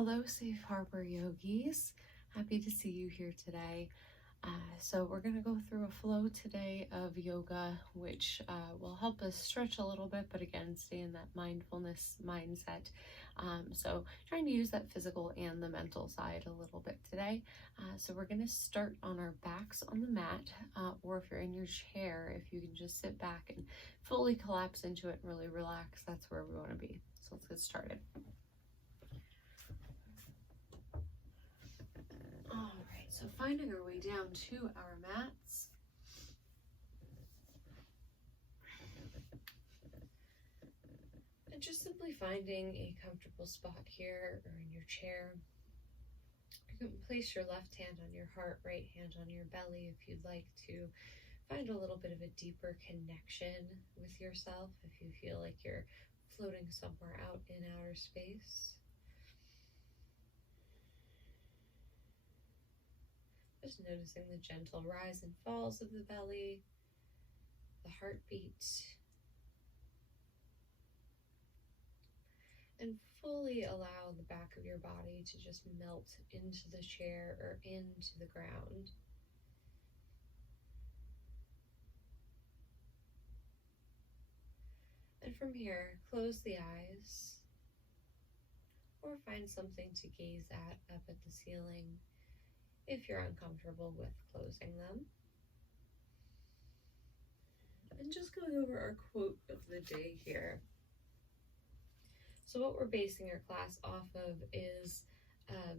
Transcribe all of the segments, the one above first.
Hello, Safe Harbor Yogis. Happy to see you here today. So we're going to go through a flow today of yoga, which will help us stretch a little bit, but again, stay in that mindfulness mindset. So trying to use that physical and the mental side a little bit today. So we're going to start on our backs on the mat, or if you're in your chair, if you can just sit back and fully collapse into it and really relax, that's where we want to be. So let's get started. All right, so finding our way down to our mats. And just simply finding a comfortable spot here or in your chair. You can place your left hand on your heart, right hand on your belly if you'd like to find a little bit of a deeper connection with yourself, if you feel like you're floating somewhere out in outer space. Just noticing the gentle rise and falls of the belly, the heartbeat, and fully allow the back of your body to just melt into the chair or into the ground. And from here, close the eyes or find something to gaze at up at the ceiling if you're uncomfortable with closing them. And just going over our quote of the day here. So what we're basing our class off of is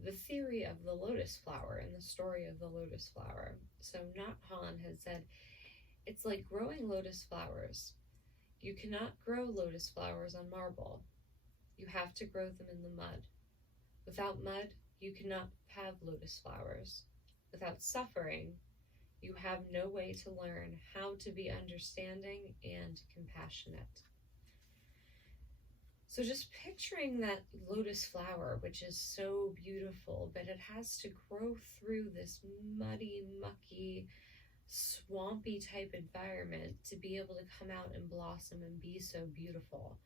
the theory of the lotus flower and the story of the lotus flower. So Nhat Hanh has said, it's like growing lotus flowers. You cannot grow lotus flowers on marble. You have to grow them in the mud. Without mud, you cannot have lotus flowers. Without suffering, you have no way to learn how to be understanding and compassionate. So just picturing that lotus flower, which is so beautiful, but it has to grow through this muddy, mucky, swampy type environment to be able to come out and blossom and be so beautiful.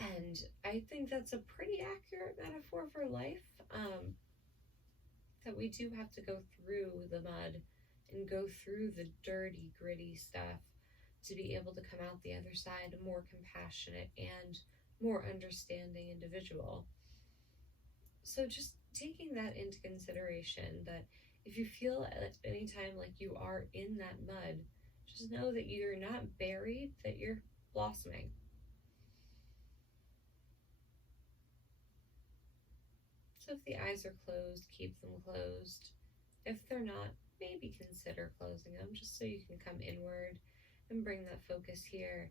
And I think that's a pretty accurate metaphor for life, that we do have to go through the mud and go through the dirty, gritty stuff to be able to come out the other side a more compassionate and more understanding individual. So just taking that into consideration, that if you feel at any time like you are in that mud, just know that you're not buried, that you're blossoming. So if the eyes are closed, keep them closed. If they're not, maybe consider closing them just so you can come inward and bring that focus here.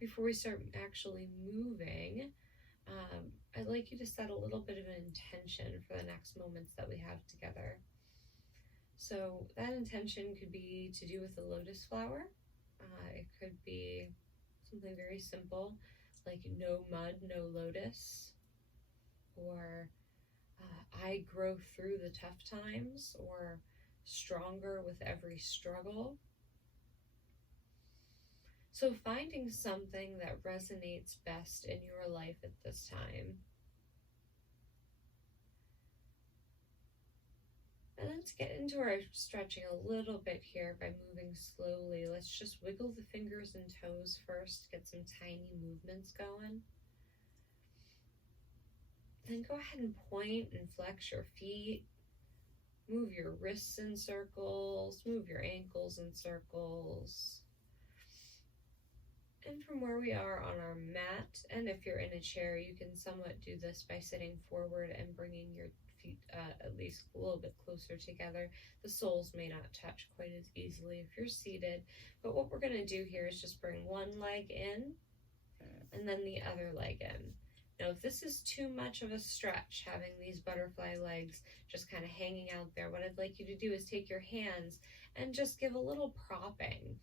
Before we start actually moving, I'd like you to set a little bit of an intention for the next moments that we have together. So that intention could be to do with the lotus flower. It could be something very simple, like no mud, no lotus, or I grow through the tough times, or stronger with every struggle. So finding something that resonates best in your life at this time. And let's get into our stretching a little bit here by moving slowly. Let's just wiggle the fingers and toes first, get some tiny movements going. Then go ahead and point and flex your feet. Move your wrists in circles, move your ankles in circles. And from where we are on our mat, and if you're in a chair, you can somewhat do this by sitting forward and bringing your feet at least a little bit closer together. The soles may not touch quite as easily if you're seated, but what we're going to do here is just bring one leg in and then the other leg in. Now, if this is too much of a stretch, having these butterfly legs just kind of hanging out there, what I'd like you to do is take your hands and just give a little propping.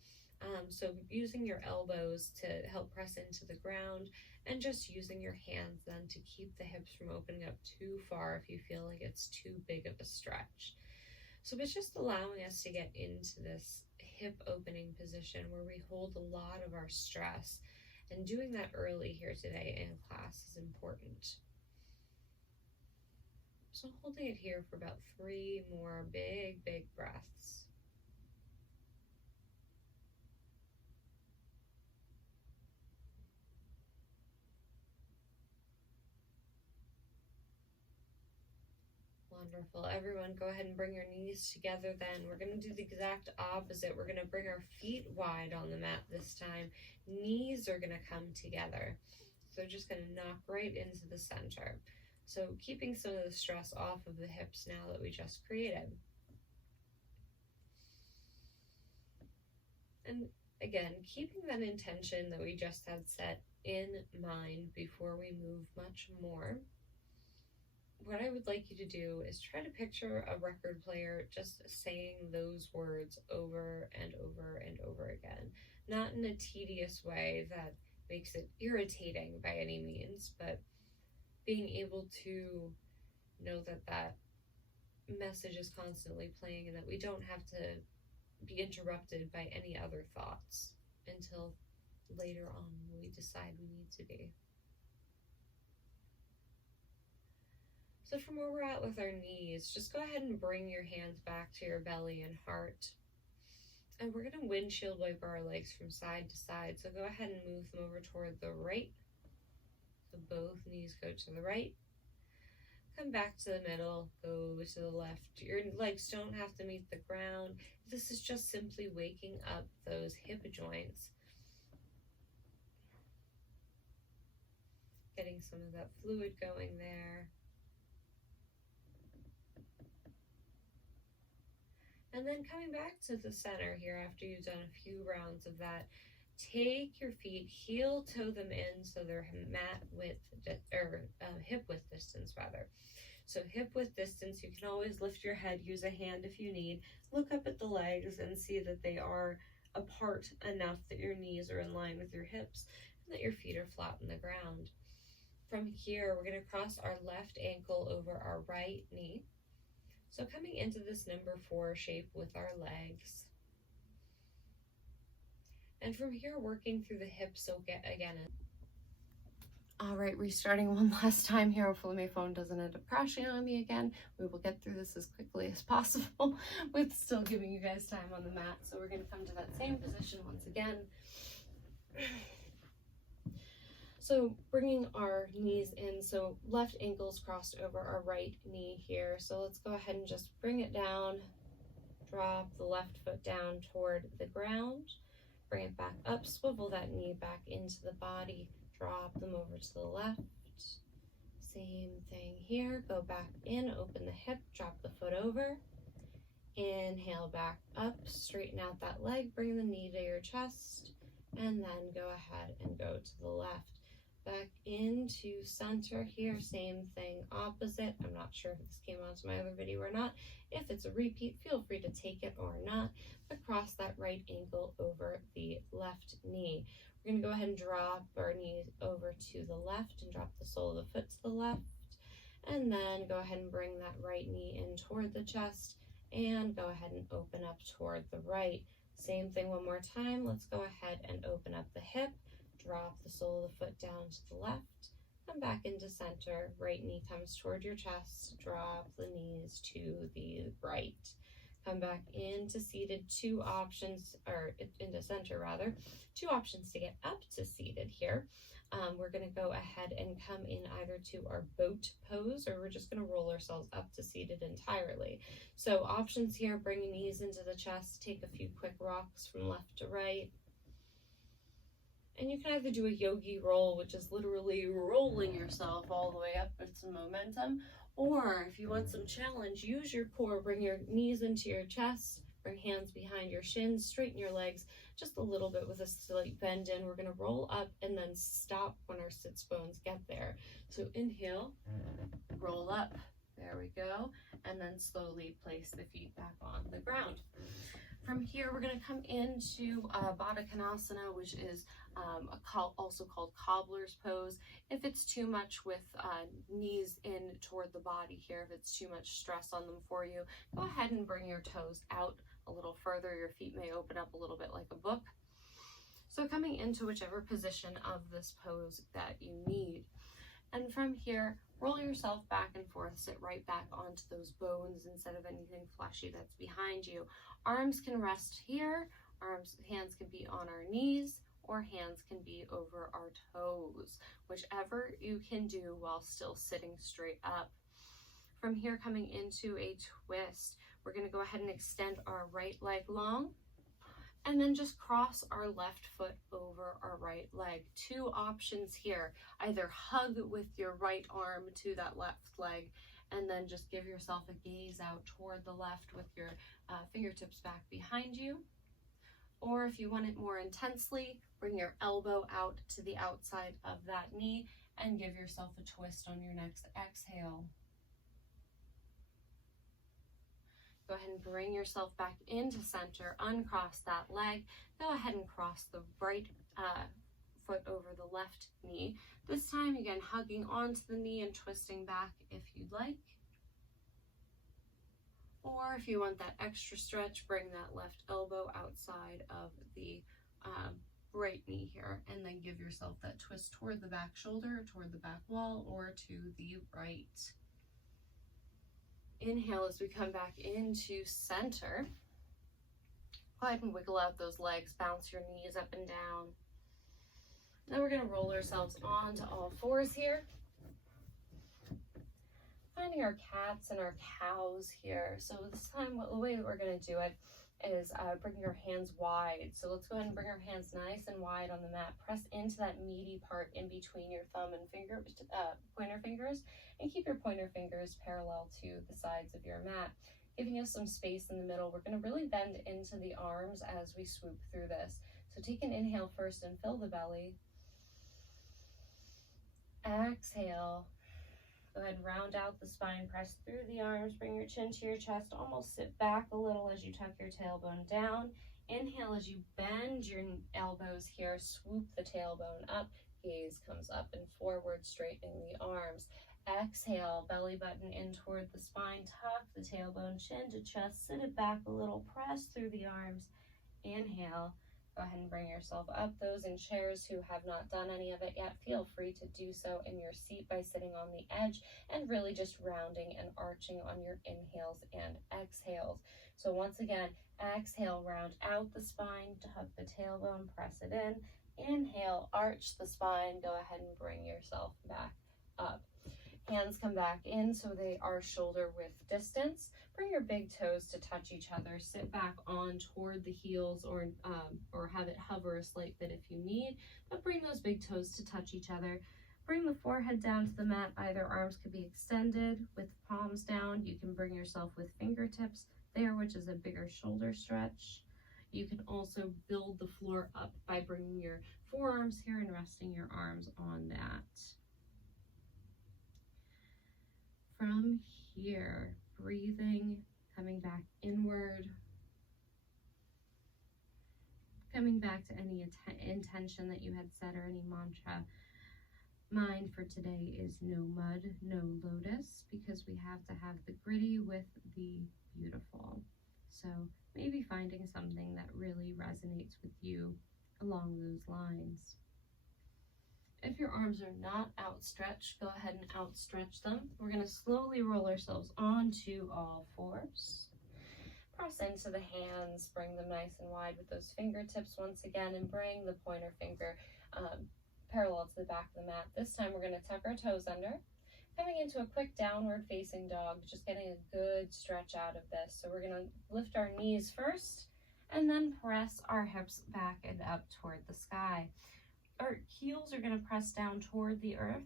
So using your elbows to help press into the ground, and just using your hands then to keep the hips from opening up too far if you feel like it's too big of a stretch. So it's just allowing us to get into this hip opening position where we hold a lot of our stress. And doing that early here today in class is important. So holding it here for about 3 more big breaths. Wonderful. Everyone, go ahead and bring your knees together then. We're going to do the exact opposite. We're going to bring our feet wide on the mat this time. Knees are going to come together. So they're just going to knock right into the center. So keeping some of the stress off of the hips now that we just created. And again, keeping that intention that we just had set in mind before we move much more. What I would like you to do is try to picture a record player just saying those words over and over and over again. Not in a tedious way that makes it irritating by any means, but being able to know that that message is constantly playing and that we don't have to be interrupted by any other thoughts until later on when we decide we need to be. So from where we're at with our knees, just go ahead and bring your hands back to your belly and heart. And we're going to windshield wiper our legs from side to side. So go ahead and move them over toward the right. So both knees go to the right. Come back to the middle, go to the left. Your legs don't have to meet the ground. This is just simply waking up those hip joints. Getting some of that fluid going there. And then coming back to the center here after you've done a few rounds of that, take your feet, heel toe them in so they're mat width, or hip width distance rather. So hip width distance, you can always lift your head, use a hand if you need. Look up at the legs and see that they are apart enough that your knees are in line with your hips and that your feet are flat on the ground. From here, we're going to cross our left ankle over our right knee. So coming into this number 4 shape with our legs. And from here, working through the hips, so again. All right, restarting one last time here. Hopefully my phone doesn't end up crashing on me again. We will get through this as quickly as possible with still giving you guys time on the mat. So we're going to come to that same position once again. So bringing our knees in, so left ankle's crossed over our right knee here. So let's go ahead and just bring it down, drop the left foot down toward the ground, bring it back up, swivel that knee back into the body, drop them over to the left. Same thing here, go back in, open the hip, drop the foot over, inhale back up, straighten out that leg, bring the knee to your chest, and then go ahead and go to the left. Back into center here, same thing, opposite. I'm not sure if this came onto my other video or not. If it's a repeat, feel free to take it or not, but cross that right ankle over the left knee. We're going to go ahead and drop our knee over to the left and drop the sole of the foot to the left, and then go ahead and bring that right knee in toward the chest and go ahead and open up toward the right. Same thing one more time. Let's go ahead and open up the hip. Drop the sole of the foot down to the left, come back into center, right knee comes toward your chest, drop the knees to the right. Come back into seated, two options, or into center rather, two options to get up to seated here. We're gonna go ahead and come in either to our boat pose, or we're just gonna roll ourselves up to seated entirely. So options here, bring your knees into the chest, take a few quick rocks from left to right. And you can either do a yogi roll, which is literally rolling yourself all the way up with some momentum, or if you want some challenge, use your core, bring your knees into your chest, bring hands behind your shins, straighten your legs just a little bit with a slight bend in. We're going to roll up and then stop when our sits bones get there. So inhale, roll up, there we go, and then slowly place the feet back on the ground. From here, we're going to come into Baddha Konasana, which is also called cobbler's pose. If it's too much with knees in toward the body here, if it's too much stress on them for you, go ahead and bring your toes out a little further. Your feet may open up a little bit like a book. So coming into whichever position of this pose that you need. And from here, Roll yourself back and forth, sit right back onto those bones instead of anything fleshy that's behind you. Arms can rest here, hands can be on our knees, or hands can be over our toes, whichever you can do while still sitting straight up. From here, coming into a twist, we're going to go ahead and extend our right leg long, and then just cross our left foot over our right leg. Two options here: either hug with your right arm to that left leg, and then just give yourself a gaze out toward the left with your fingertips back behind you. Or if you want it more intensely, bring your elbow out to the outside of that knee and give yourself a twist on your next exhale. Go ahead and bring yourself back into center, uncross that leg. Go ahead and cross the right foot over the left knee. This time, again, hugging onto the knee and twisting back if you'd like. Or if you want that extra stretch, bring that left elbow outside of the right knee here, and then give yourself that twist toward the back shoulder, toward the back wall, or to the right. Inhale as we come back into center. Go ahead and wiggle out those legs, bounce your knees up and down. Then we're going to roll ourselves onto all fours here. Finding our cats and our cows here. So this time, the way that we're going to do it is bring your hands wide. So let's go ahead and bring our hands nice and wide on the mat. Press into that meaty part in between your thumb and pointer fingers, and keep your pointer fingers parallel to the sides of your mat, giving us some space in the middle. We're going to really bend into the arms as we swoop through this. So take an inhale first and fill the belly. Exhale. Go ahead and round out the spine, press through the arms, bring your chin to your chest, almost sit back a little as you tuck your tailbone down. Inhale as you bend your elbows here, swoop the tailbone up, gaze comes up and forward, straightening the arms. Exhale, belly button in toward the spine, tuck the tailbone, chin to chest, sit it back a little, press through the arms. Inhale. Go ahead and bring yourself up. Those in chairs who have not done any of it yet, feel free to do so in your seat by sitting on the edge and really just rounding and arching on your inhales and exhales. So once again, exhale, round out the spine, tuck the tailbone, press it in. Inhale, arch the spine. Go ahead and bring yourself back up. Hands come back in so they are shoulder width distance. Bring your big toes to touch each other. Sit back on toward the heels, or have it hover a slight bit if you need, but bring those big toes to touch each other. Bring the forehead down to the mat. Either arms could be extended with palms down. You can bring yourself with fingertips there, which is a bigger shoulder stretch. You can also build the floor up by bringing your forearms here and resting your arms on that. From here, breathing, coming back inward, coming back to any intention that you had set or any mantra. Mine for today is no mud, no lotus, because we have to have the gritty with the beautiful. So maybe finding something that really resonates with you along those lines. If your arms are not outstretched, go ahead and outstretch them. We're going to slowly roll ourselves onto all fours. Press into the hands, bring them nice and wide with those fingertips once again, and bring the pointer finger parallel to the back of the mat. This time we're going to tuck our toes under, coming into a quick downward facing dog, just getting a good stretch out of this. So we're going to lift our knees first, and then press our hips back and up toward the sky. Our heels are going to press down toward the earth,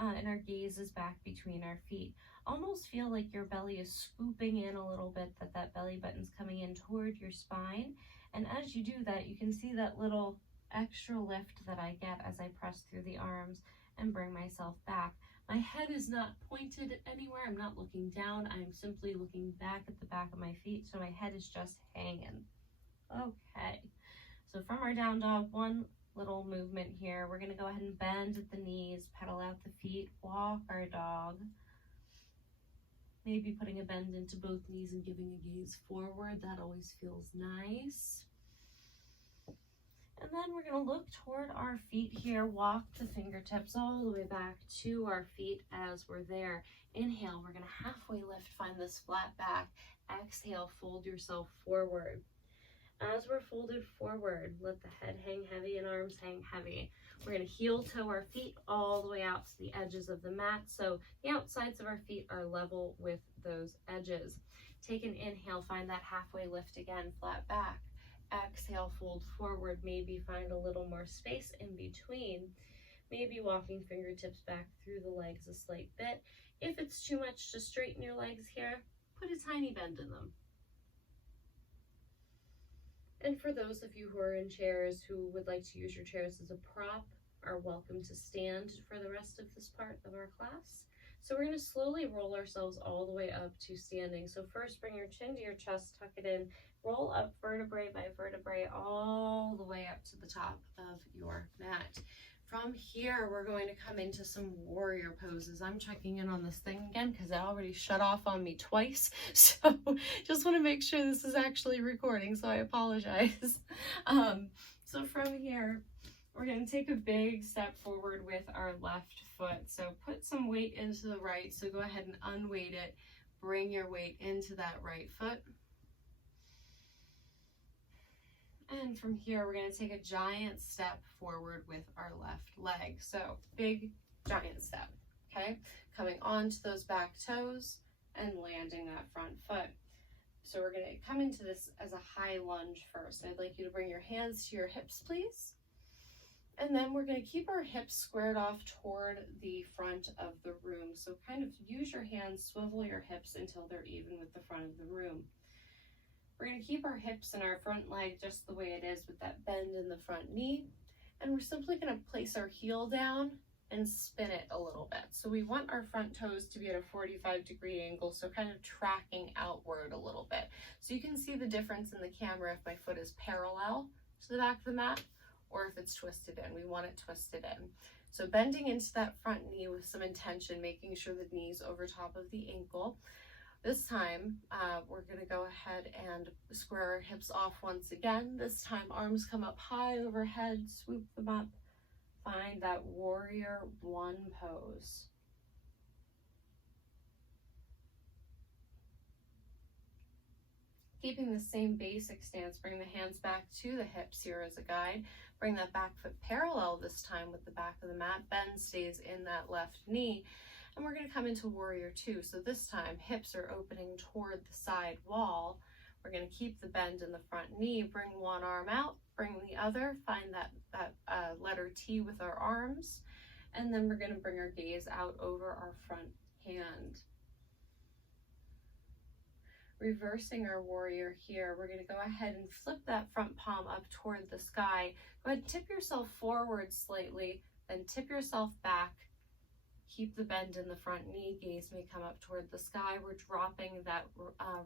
and our gaze is back between our feet. Almost feel like your belly is scooping in a little bit, that belly button's coming in toward your spine. And as you do that, you can see that little extra lift that I get as I press through the arms and bring myself back. My head is not pointed anywhere. I'm not looking down. I'm simply looking back at the back of my feet, so my head is just hanging. Okay, so from our down dog, one little movement here. We're going to go ahead and bend at the knees, pedal out the feet, walk our dog. Maybe putting a bend into both knees and giving a gaze forward. That always feels nice. And then we're going to look toward our feet here. Walk the fingertips all the way back to our feet as we're there. Inhale, we're going to halfway lift, find this flat back. Exhale, fold yourself forward. As we're folded forward, let the head hang heavy and arms hang heavy. We're going to heel toe our feet all the way out to the edges of the mat, so the outsides of our feet are level with those edges. Take an inhale, find that halfway lift again, flat back. Exhale, fold forward, maybe find a little more space in between. Maybe walking fingertips back through the legs a slight bit. If it's too much to straighten your legs here, put a tiny bend in them. And for those of you who are in chairs who would like to use your chairs as a prop, are welcome to stand for the rest of this part of our class. So we're going to slowly roll ourselves all the way up to standing. So first bring your chin to your chest, tuck it in, roll up vertebrae by vertebrae all the way up to the top of your mat. From here, we're going to come into some warrior poses. I'm checking in on this thing again because it already shut off on me twice. So just want to make sure this is actually recording, so I apologize. So from here, we're going to take a big step forward with our left foot. So put some weight into the right. So go ahead and unweight it. Bring your weight into that right foot. And from here, we're going to take a giant step forward with our left leg. So big, giant step, okay? Coming onto those back toes and landing that front foot. So we're going to come into this as a high lunge first. I'd like you to bring your hands to your hips, please. And then we're going to keep our hips squared off toward the front of the room. So kind of use your hands, swivel your hips until they're even with the front of the room. We're going to keep our hips and our front leg just the way it is with that bend in the front knee. And we're simply going to place our heel down and spin it a little bit. So we want our front toes to be at a 45-degree angle, so kind of tracking outward a little bit. So you can see the difference in the camera if my foot is parallel to the back of the mat or if it's twisted in. We want it twisted in. So bending into that front knee with some intention, making sure the knee's over top of the ankle. This time, we're going to go ahead and square our hips off once again. This time, arms come up high overhead, swoop them up. Find that warrior one pose. Keeping the same basic stance, bring the hands back to the hips here as a guide. Bring that back foot parallel this time with the back of the mat. Bend stays in that left knee. And we're going to come into warrior two. So this time, hips are opening toward the side wall. We're going to keep the bend in the front knee. Bring one arm out, bring the other. Find that letter T with our arms. And then we're going to bring our gaze out over our front hand. Reversing our warrior here, we're going to go ahead and flip that front palm up toward the sky. Go ahead and tip yourself forward slightly, then tip yourself back. Keep the bend in the front knee, gaze may come up toward the sky. We're dropping that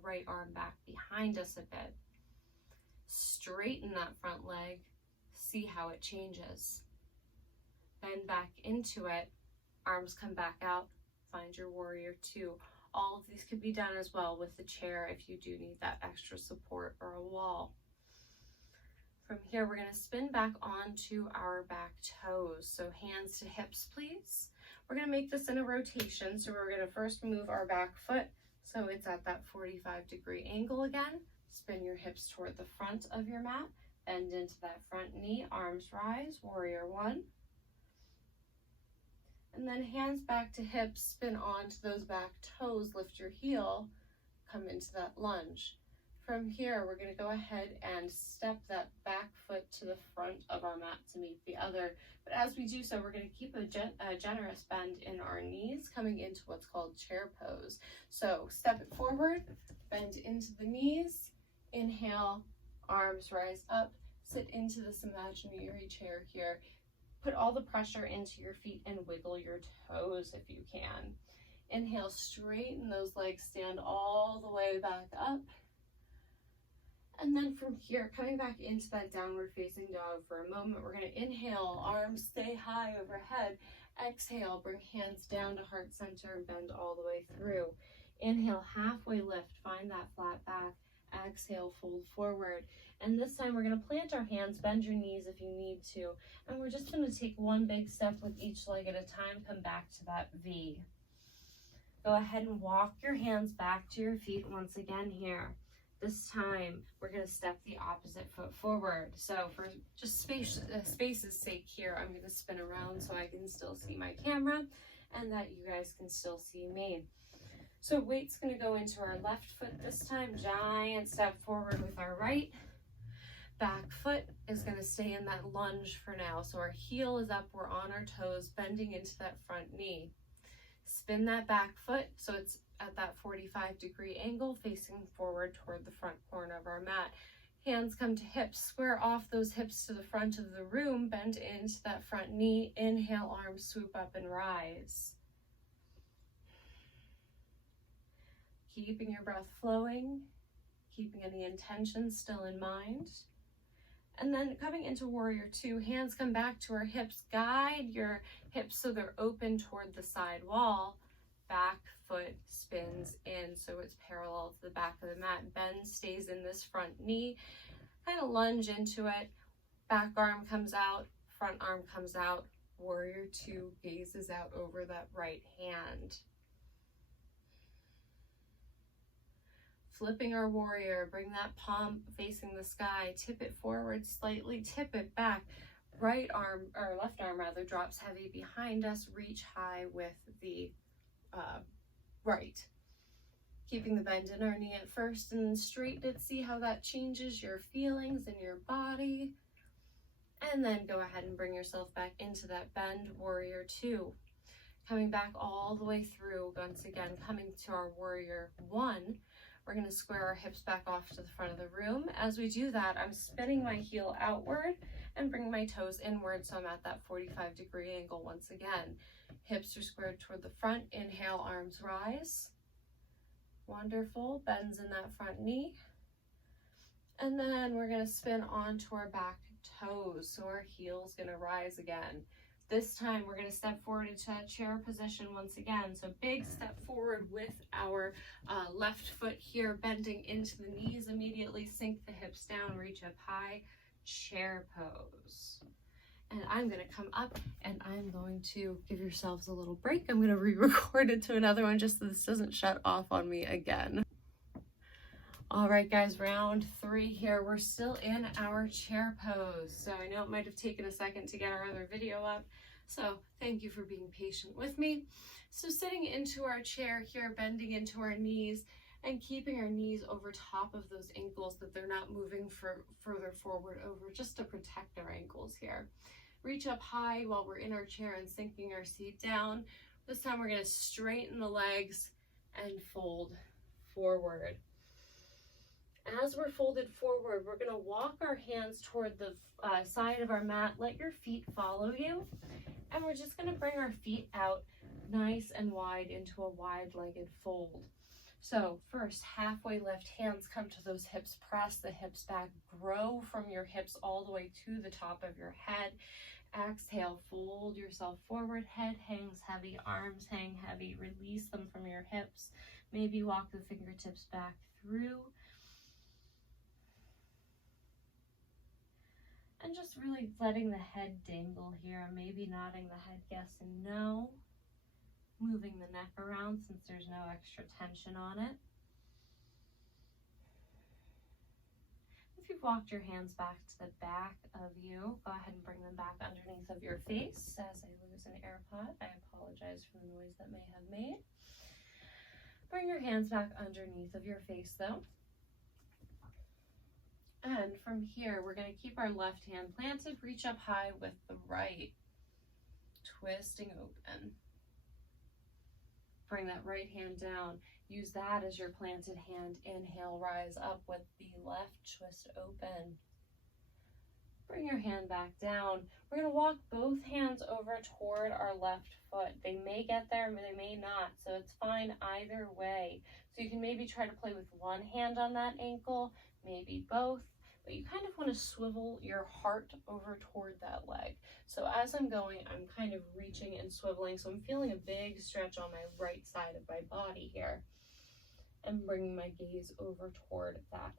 right arm back behind us a bit. Straighten that front leg, see how it changes. Bend back into it, arms come back out, find your warrior two. All of these could be done as well with the chair if you do need that extra support or a wall. From here, we're going to spin back onto our back toes. So hands to hips, please. We're going to make this in a rotation. So we're going to first move our back foot so it's at that 45-degree angle again. Spin your hips toward the front of your mat. Bend into that front knee. Arms rise. Warrior one. And then hands back to hips. Spin onto those back toes. Lift your heel. Come into that lunge. From here, we're going to go ahead and step that back foot to the front of our mat to meet the other. But as we do so, we're going to keep a generous bend in our knees, coming into what's called chair pose. So step it forward, bend into the knees, inhale, arms rise up, sit into this imaginary chair here. Put all the pressure into your feet and wiggle your toes if you can. Inhale, straighten those legs, stand all the way back up. And then from here, coming back into that downward facing dog for a moment, we're going to inhale, arms stay high overhead. Exhale, bring hands down to heart center and bend all the way through. Inhale, halfway lift, find that flat back. Exhale, fold forward. And this time we're going to plant our hands, bend your knees if you need to. And we're just going to take one big step with each leg at a time, come back to that V. Go ahead and walk your hands back to your feet once again here. This time we're going to step the opposite foot forward. So for just space's sake here, I'm going to spin around so I can still see my camera and that you guys can still see me. So weight's going to go into our left foot this time. Giant step forward with our right. Back foot is going to stay in that lunge for now. So our heel is up, we're on our toes, bending into that front knee. Spin that back foot so it's at that 45-degree angle facing forward toward the front corner of our mat. Hands come to hips, square off those hips to the front of the room, bend into that front knee. Inhale, arms swoop up and rise. Keeping your breath flowing, keeping any intention still in mind. And then coming into warrior two, hands come back to our hips. Guide your hips so they're open toward the side wall. Back foot spins in so it's parallel to the back of the mat. Bend stays in this front knee. Kind of lunge into it. Back arm comes out, front arm comes out. Warrior two gazes out over that right hand. Flipping our warrior, bring that palm facing the sky, tip it forward slightly, tip it back. Right arm, or left arm rather, drops heavy behind us. Reach high with the right. Keeping the bend in our knee at first and then straighten it. See how that changes your feelings in your body. And then go ahead and bring yourself back into that bend, warrior two. Coming back all the way through, once again, coming to our warrior one. We're going to square our hips back off to the front of the room. As we do that, I'm spinning my heel outward and bring my toes inward so I'm at that 45-degree angle once again. Hips are squared toward the front. Inhale, arms rise. Wonderful. Bends in that front knee. And then we're going to spin onto our back toes. So our heel's going to rise again. This time we're going to step forward into that chair position once again. So big step forward with our left foot here, bending into the knees. Immediately sink the hips down, reach up high, chair pose. And I'm going to come up and I'm going to give yourselves a little break. I'm going to re-record it to another one just so this doesn't shut off on me again. All right, guys, round three here. We're still in our chair pose. So I know it might have taken a second to get our other video up. So thank you for being patient with me. So sitting into our chair here, bending into our knees and keeping our knees over top of those ankles that they're not moving further forward over, just to protect our ankles here. Reach up high while we're in our chair and sinking our seat down. This time we're going to straighten the legs and fold forward. As we're folded forward, we're going to walk our hands toward the side of our mat. Let your feet follow you. And we're just going to bring our feet out nice and wide into a wide-legged fold. So first, halfway lift, hands come to those hips. Press the hips back. Grow from your hips all the way to the top of your head. Exhale, fold yourself forward. Head hangs heavy, arms hang heavy. Release them from your hips. Maybe walk the fingertips back through. And just really letting the head dangle here, maybe nodding the head yes and no. Moving the neck around since there's no extra tension on it. If you've walked your hands back to the back of you, go ahead and bring them back underneath of your face. As I lose an AirPod, I apologize for the noise that may have made. Bring your hands back underneath of your face though. And from here, we're going to keep our left hand planted, reach up high with the right, twisting open. Bring that right hand down. Use that as your planted hand. Inhale, rise up with the left, twist open. Bring your hand back down. We're going to walk both hands over toward our left foot. They may get there, but they may not, so it's fine either way. So you can maybe try to play with one hand on that ankle, maybe both. But you kind of want to swivel your heart over toward that leg. So as I'm going, I'm kind of reaching and swiveling. So I'm feeling a big stretch on my right side of my body here. and bringing my gaze over toward that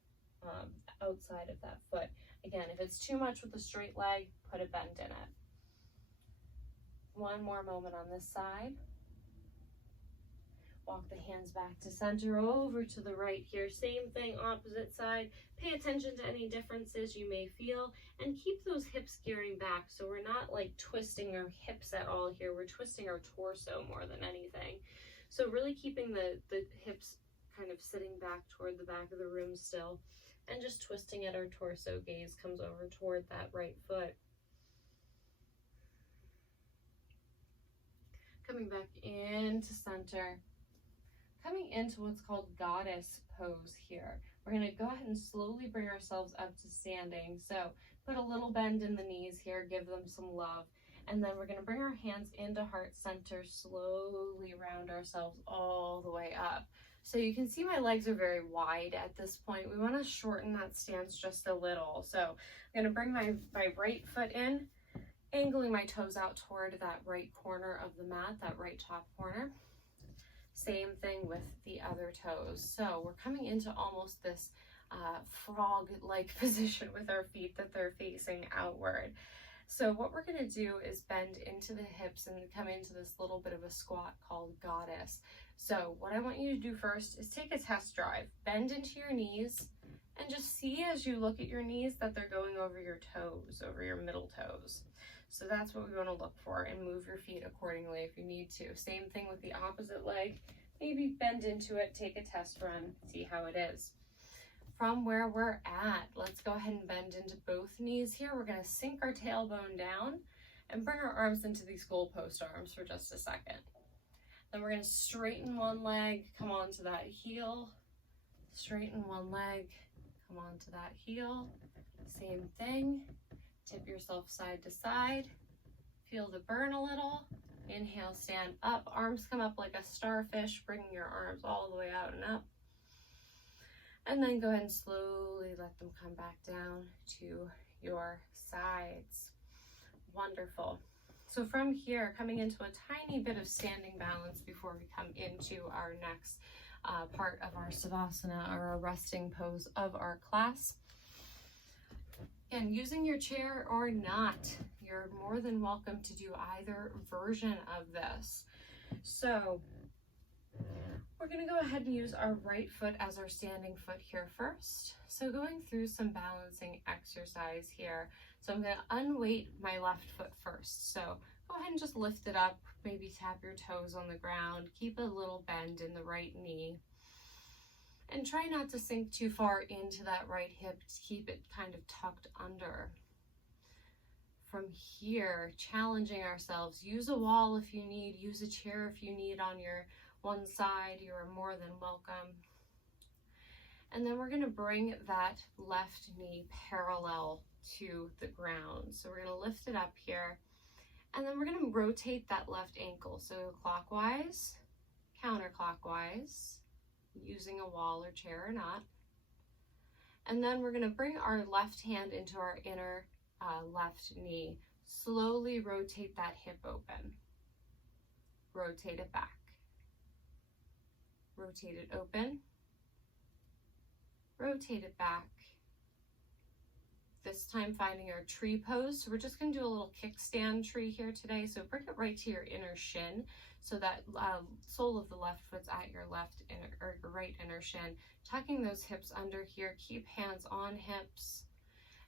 outside of that foot. Again, if it's too much with the straight leg, put a bend in it. One more moment on this side. Walk the hands back to center, over to the right here. Same thing, opposite side. Pay attention to any differences you may feel and keep those hips gearing back. So we're not like twisting our hips at all here. We're twisting our torso more than anything. So really keeping the hips kind of sitting back toward the back of the room still, and just twisting at our torso. Gaze comes over toward that right foot. Coming back into center. Coming into what's called goddess pose here. We're going to go ahead and slowly bring ourselves up to standing. So put a little bend in the knees here, give them some love. And then we're going to bring our hands into heart center, slowly round ourselves all the way up. So you can see my legs are very wide at this point. We want to shorten that stance just a little. So I'm going to bring my right foot in, angling my toes out toward that right corner of the mat, that right top corner. Same thing with the other toes. So we're coming into almost this frog-like position with our feet that they're facing outward. So what we're going to do is bend into the hips and come into this little bit of a squat called goddess. So what I want you to do first is take a test drive. Bend into your knees and just see as you look at your knees that they're going over your toes, over your middle toes. So that's what we want to look for, and move your feet accordingly if you need to. Same thing with the opposite leg. Maybe bend into it, take a test run, see how it is. From where we're at, let's go ahead and bend into both knees here. We're going to sink our tailbone down and bring our arms into these goalpost arms for just a second. Then we're going to straighten one leg, come onto that heel. Straighten one leg, come onto that heel. Same thing. Tip yourself side to side. Feel the burn a little. Inhale, stand up. Arms come up like a starfish, bringing your arms all the way out and up. And then go ahead and slowly let them come back down to your sides. Wonderful. So from here, coming into a tiny bit of standing balance before we come into our next part of our Savasana, or our resting pose of our class. And using your chair or not, you're more than welcome to do either version of this. So we're going to go ahead and use our right foot as our standing foot here first. So going through some balancing exercise here. So I'm going to unweight my left foot first. So go ahead and just lift it up, maybe tap your toes on the ground, keep a little bend in the right knee. And try not to sink too far into that right hip to keep it kind of tucked under. From here, challenging ourselves. Use a wall if you need, use a chair if you need on your one side. You are more than welcome. And then we're going to bring that left knee parallel to the ground. So we're going to lift it up here. And then we're going to rotate that left ankle. So clockwise, counterclockwise, using a wall or chair or not. And then we're going to bring our left hand into our inner left knee. Slowly rotate that hip open. Rotate it back. Rotate it open. Rotate it back. This time finding our tree pose. So we're just going to do a little kickstand tree here today. So bring it right to your inner shin. So that sole of the left foot's at your left inner, or your right inner shin. Tucking those hips under here. Keep hands on hips.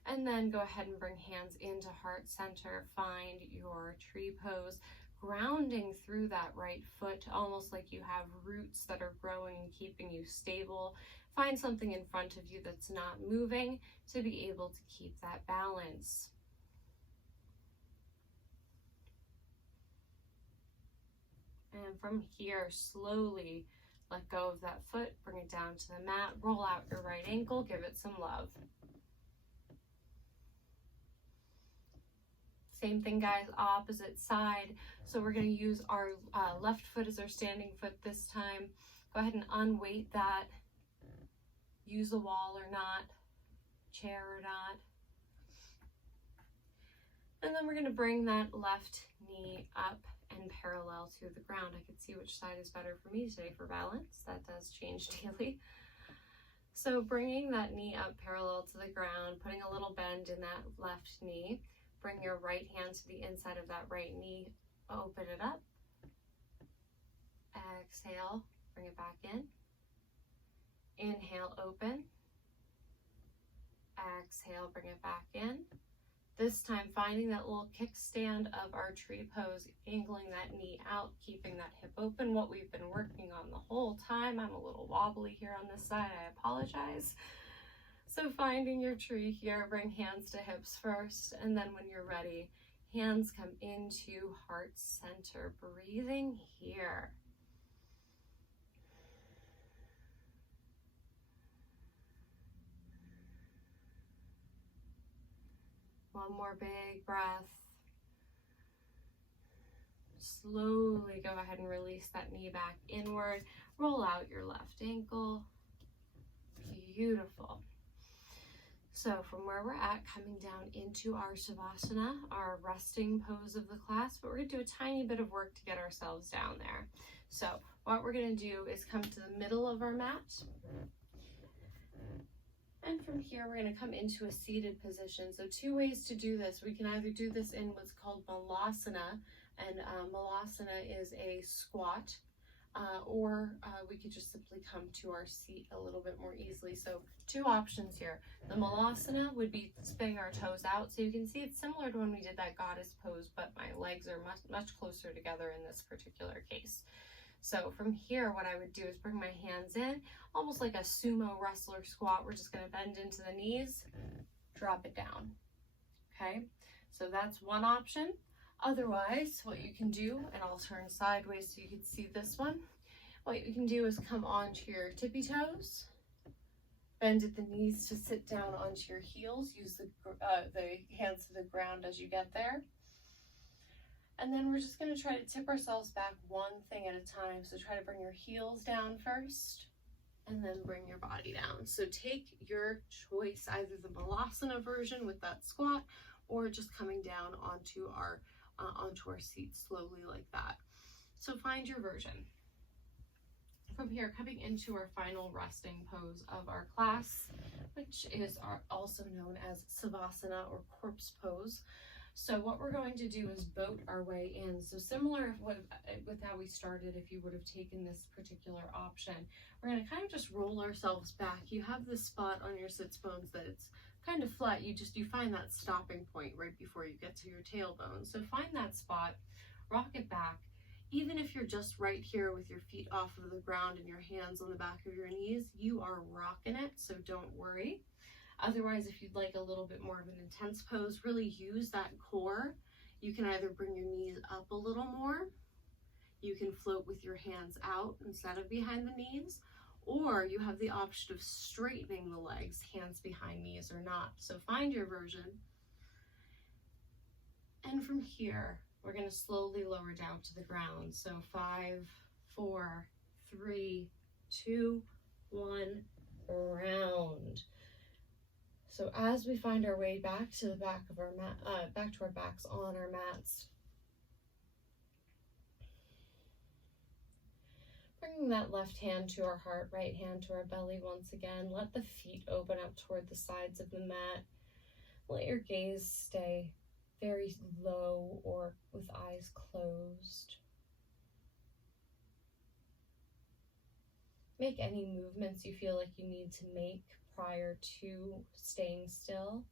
And then go ahead and bring hands into heart center. Find your tree pose. Grounding through that right foot, almost like you have roots that are growing and keeping you stable. Find something in front of you that's not moving to be able to keep that balance. And from here, slowly let go of that foot, bring it down to the mat, roll out your right ankle, give it some love. Same thing, guys, opposite side. So we're going to use our left foot as our standing foot this time. Go ahead and unweight that. Use a wall or not, chair or not. And then we're going to bring that left knee up and and parallel to the ground. I could see which side is better for me today for balance. That does change daily. So bringing that knee up parallel to the ground, putting a little bend in that left knee. Bring your right hand to the inside of that right knee, open it up. Exhale, bring it back in. Inhale, open. Exhale, bring it back in. This time finding that little kickstand of our tree pose, angling that knee out, keeping that hip open, what we've been working on the whole time. I'm a little wobbly here on this side, I apologize. So finding your tree here, bring hands to hips first, and then when you're ready, hands come into heart center, breathing here. One more big breath. Slowly go ahead and release that knee back inward. Roll out your left ankle. Beautiful. So from where we're at, coming down into our Savasana, our resting pose of the class, but we're going to do a tiny bit of work to get ourselves down there. So what we're going to do is come to the middle of our mat. And from here, we're going to come into a seated position. So two ways to do this. We can either do this in what's called Malasana, and Malasana is a squat, or we could just simply come to our seat a little bit more easily. So two options here. The Malasana would be spinning our toes out. So you can see it's similar to when we did that goddess pose, but my legs are much closer together in this particular case. So from here, what I would do is bring my hands in, almost like a sumo wrestler squat. We're just going to bend into the knees, drop it down. Okay, so that's one option. Otherwise, what you can do, and I'll turn sideways so you can see this one, what you can do is come onto your tippy toes, bend at the knees to sit down onto your heels, use the hands to the ground as you get there. And then we're just going to try to tip ourselves back one thing at a time. So try to bring your heels down first and then bring your body down. So take your choice, either the Malasana version with that squat or just coming down onto our seat slowly like that. So find your version. From here, coming into our final resting pose of our class, which is also known as Savasana or corpse pose. So what we're going to do is boat our way in. So similar with how we started, if you would have taken this particular option, we're going to kind of just roll ourselves back. You have this spot on your sits bones that it's kind of flat. You find that stopping point right before you get to your tailbone. So find that spot, rock it back. Even if you're just right here with your feet off of the ground and your hands on the back of your knees, you are rocking it, so don't worry. Otherwise, if you'd like a little bit more of an intense pose, really use that core. You can either bring your knees up a little more, you can float with your hands out instead of behind the knees, or you have the option of straightening the legs, hands behind knees or not. So find your version. And from here, we're going to slowly lower down to the ground. So 5, 4, 3, 2, 1, round. So as we find our way back to the back of our mat, back to our backs on our mats, bringing that left hand to our heart, right hand to our belly once again. Let the feet open up toward the sides of the mat. Let your gaze stay very low or with eyes closed. Make any movements you feel like you need to make prior to staying still.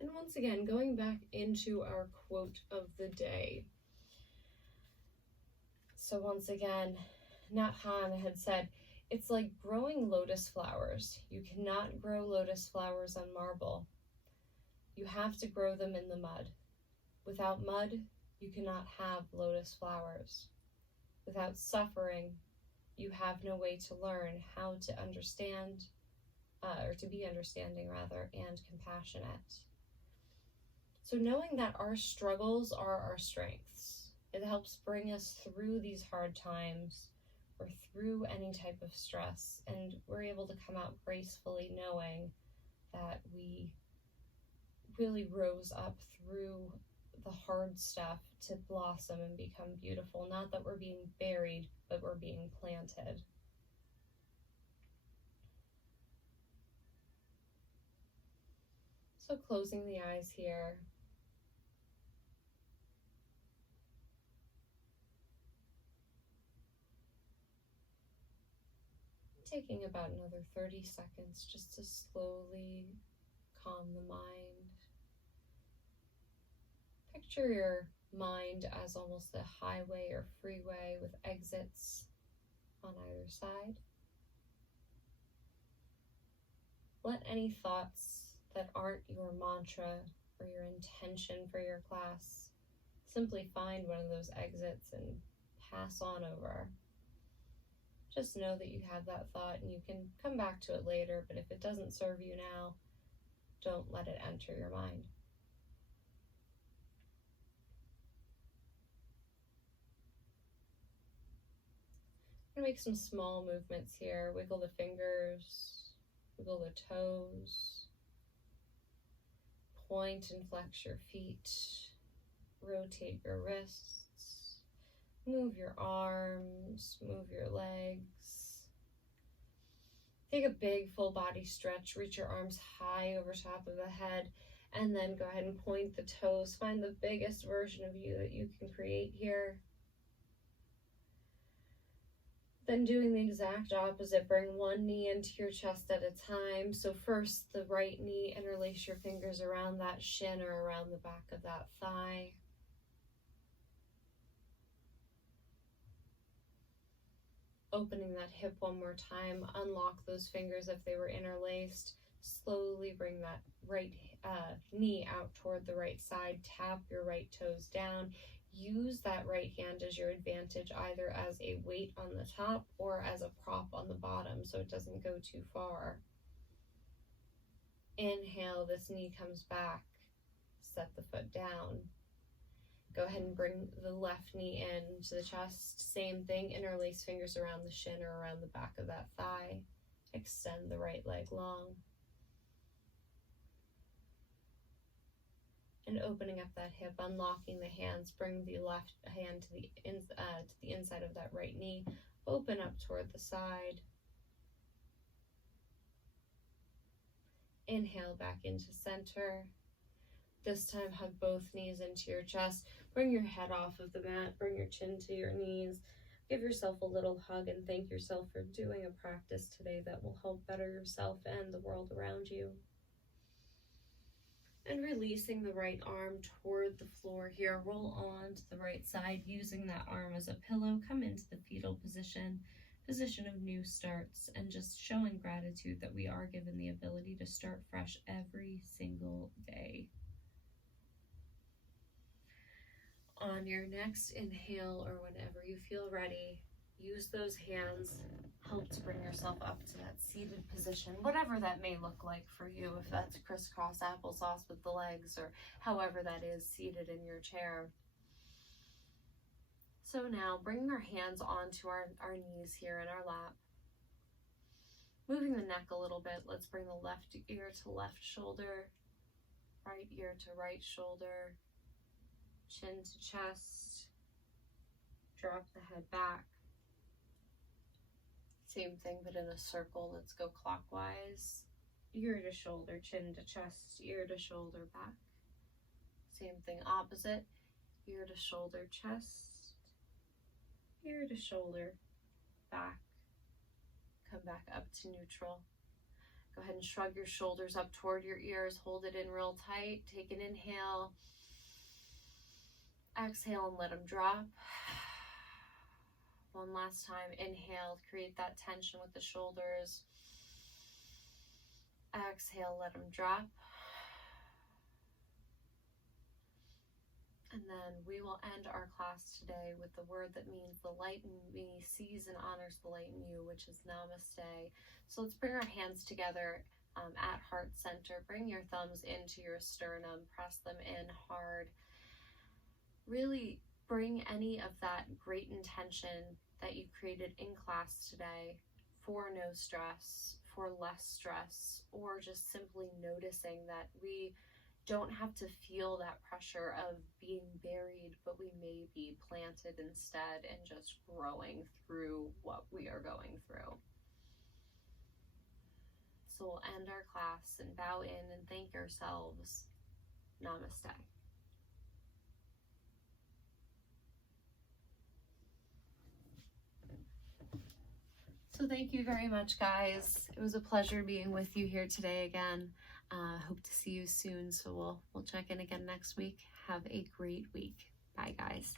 And once again, going back into our quote of the day. So once again, Nat Han had said, "It's like growing lotus flowers. You cannot grow lotus flowers on marble. You have to grow them in the mud. Without mud, you cannot have lotus flowers. Without suffering, you have no way to learn how to understand, or to be understanding rather, and compassionate." So knowing that our struggles are our strengths, it helps bring us through these hard times or through any type of stress, and we're able to come out gracefully knowing that we really rose up through the hard stuff to blossom and become beautiful. Not that we're being buried, but we're being planted. So closing the eyes here. Taking about another 30 seconds just to slowly calm the mind. Picture your mind as almost a highway or freeway with exits on either side. Let any thoughts that aren't your mantra or your intention for your class simply find one of those exits and pass on over. Just know that you have that thought and you can come back to it later, but if it doesn't serve you now, don't let it enter your mind. I'm going to make some small movements here. Wiggle the fingers, wiggle the toes, point and flex your feet, rotate your wrists, move your arms, move your legs. Take a big full body stretch, reach your arms high over top of the head, and then go ahead and point the toes. Find the biggest version of you that you can create here. Then doing the exact opposite, bring one knee into your chest at a time. So first the right knee, interlace your fingers around that shin or around the back of that thigh. Opening that hip one more time, unlock those fingers if they were interlaced. Slowly bring that right knee out toward the right side, tap your right toes down. Use that right hand as your advantage, either as a weight on the top or as a prop on the bottom so it doesn't go too far. Inhale, this knee comes back, set the foot down. Go ahead and bring the left knee in to the chest. Same thing, interlace fingers around the shin or around the back of that thigh. Extend the right leg long. And opening up that hip, unlocking the hands, bring the left hand to the inside of that right knee. Open up toward the side. Inhale back into center. This time, hug both knees into your chest. Bring your head off of the mat. Bring your chin to your knees. Give yourself a little hug and thank yourself for doing a practice today that will help better yourself and the world around you. And releasing the right arm toward the floor here. Roll on to the right side, using that arm as a pillow. Come into the fetal position of new starts, and just showing gratitude that we are given the ability to start fresh every single day. On your next inhale, or whenever you feel ready, use those hands. Help to bring yourself up to that seated position, whatever that may look like for you, if that's crisscross applesauce with the legs or however that is seated in your chair. So now bring our hands onto our knees here in our lap. Moving the neck a little bit, let's bring the left ear to left shoulder, right ear to right shoulder, chin to chest, drop the head back. Same thing, but in a circle. Let's go clockwise. Ear to shoulder, chin to chest, ear to shoulder, back. Same thing, opposite. Ear to shoulder, chest, ear to shoulder, back. Come back up to neutral. Go ahead and shrug your shoulders up toward your ears. Hold it in real tight. Take an inhale. Exhale and let them drop. One last time, inhale, create that tension with the shoulders. Exhale, let them drop. And then we will end our class today with the word that means the light in me sees and honors the light in you, which is namaste. So let's bring our hands together at heart center. Bring your thumbs into your sternum, press them in hard. Really bring any of that great intention that you created in class today for no stress, for less stress, or just simply noticing that we don't have to feel that pressure of being buried, but we may be planted instead and just growing through what we are going through. So we'll end our class and bow in and thank ourselves. Namaste. So thank you very much, guys. It was a pleasure being with you here today again. Hope to see you soon. So we'll check in again next week. Have a great week. Bye, guys.